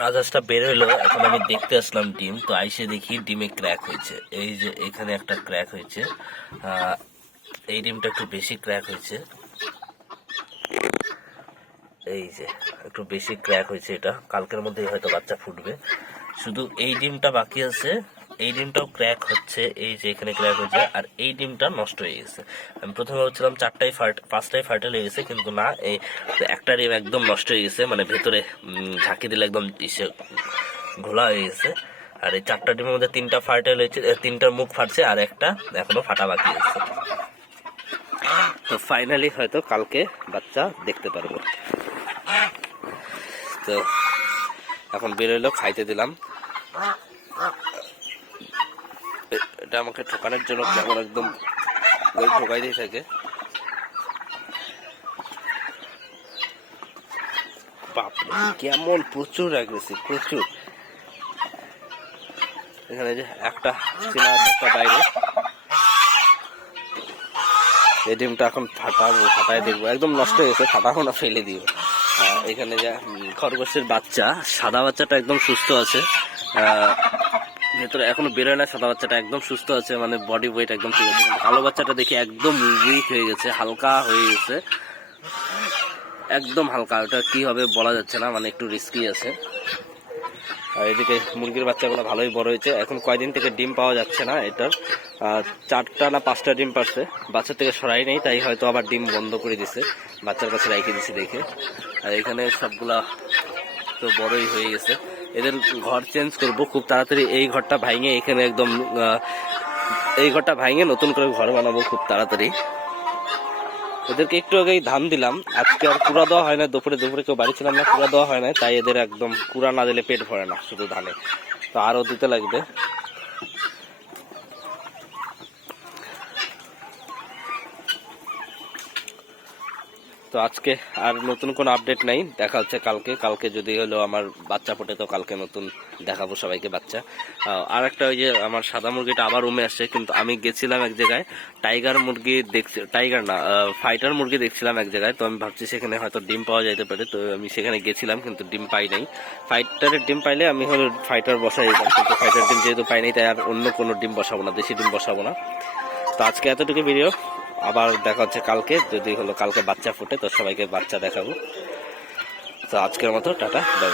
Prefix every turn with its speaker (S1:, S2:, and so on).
S1: রাজহাঁসটা বের হইল, এখন আমি দেখতে আসলাম ডিম, তো আইসে দেখি ডিমে ক্র্যাক হয়েছে। এই যে এখানে একটা ক্র্যাক হয়েছে। এই ডিমটা একটু বেশি ক্র্যাক হয়েছে। এই যে, একটু বেশি ক্র্যাক হয়েছে এটা। কালকের মধ্যেই হয়তো বাচ্চা ফুটবে। শুধু এই ডিমটা বাকি আছে। এই ডিমটাও ক্র্যাক হচ্ছে, এই যে এখানে ক্র্যাক হয়েছে, আর এই ডিমটা নষ্ট হয়ে গেছে। আমি প্রথমে ভাবছিলাম চারটাই ফার্ট পাঁচটাই ফার্টেল হয়ে গেছে, কিন্তু না, এই একটা ডিম একদম নষ্ট হয়ে গেছে মানে ভেতরে ঝাঁকি দিলে একদম ঘোলা হয়ে গেছে। আর এই চারটা ডিমের মধ্যে তিনটা ফার্টেল হয়েছে তিনটার মুখ ফাটছে, আর একটা এখনও ফাটা বাকি আছে। তো ফাইনালি হয়তো কালকে বাচ্চা দেখতে পারব। তো এখন বেরোলো খাইতে দিলাম। এটা আমাকে ঠোকানোর জন্য কেমন একদম ঠকাই দিয়ে থাকে। কেমন প্রচুর অ্যাগ্রেসিভ প্রচুর। এখানে যে একটা চীনা একটা বাইরে। এই ডিমটা এখন ফাটাবো ফাটাই দেখব। একদম নষ্ট হয়ে গেছে ফাটাবো না ফেলে দিব আহ, এখানে যে খরগোশের বাচ্চা সাদা বাচ্চাটা একদম সুস্থ আছে। আহ, ভেতরে এখনও বেরোয় না, সাদা বাচ্চাটা একদম সুস্থ আছে মানে বডি ওয়েট একদম ঠিক আছে কালো বাচ্চাটা দেখি একদম উইক হয়ে গেছে, হালকা হয়ে গেছে। একদম হালকা, ওটা কি হবে বলা যাচ্ছে না মানে একটু রিস্কি আছে। আর এদিকে মুরগির বাচ্চাগুলো ভালোই বড় হয়েছে, এখন কয়দিন থেকে ডিম পাওয়া যাচ্ছে না এটার চারটা না পাঁচটা ডিম পারছে, বাচ্চা থেকে সরাই নেই, তাই হয়তো আবার ডিম বন্ধ করে দিছে, বাচ্চার কাছে রেখে দিছে দেখে। আর এখানে সবগুলা তো বড়ই হয়ে গেছে। এদের ঘর চেঞ্জ করব, খুব তাড়াতাড়ি এই ঘরটা ভাঙে, এখানে একদম এই ঘরটা ভাঙে, নতুন করে ঘর বানাবো খুব তাড়াতাড়ি। এদেরকে একটু আগেই ধান দিলাম, আজকে আর কুড়া দেওয়া হয় না, দুপুরে দুপুরে কেউ বাড়ি ছিলাম না, কুড়া দেওয়া হয় না, তাই এদের একদম কুড়া না দিলে পেট ভরে না শুধু ধানে। তো আরও দিতে লাগবে। তো আজকে আর নতুন কোনো আপডেট নাই। দেখা হচ্ছে কালকে। কালকে যদি হলো আমার বাচ্চা ফোটে, তো কালকে নতুন দেখাবো সবাইকে বাচ্চা। আর একটা ওই যে আমার সাদা মুরগিটা আবার রুমে আসছে, কিন্তু আমি গেছিলাম এক জায়গায়। টাইগার মুরগি দেখছি, টাইগার না ফাইটার মুরগি দেখছিলাম এক জায়গায়। তো আমি ভাবছি সেখানে হয়তো ডিম পাওয়া যাইতে পারে। তো আমি সেখানে গেছিলাম, কিন্তু ডিম পাই নাই। ফাইটারের ডিম পাইলে আমি হলো ফাইটার বসাই দিতাম, কিন্তু ফাইটার ডিম যেহেতু পাই নাই, তাই আর অন্য কোনো ডিম বসাবো না, দেশি ডিম বসাবো না। তো আজকে এতটুকু ভিডিও আবার দেখা হচ্ছে কালকে, যদি হলো কালকে বাচ্চা ফুটে, তো সবাইকে বাচ্চা দেখাবো। তো আজকের মতো, টাটা বাই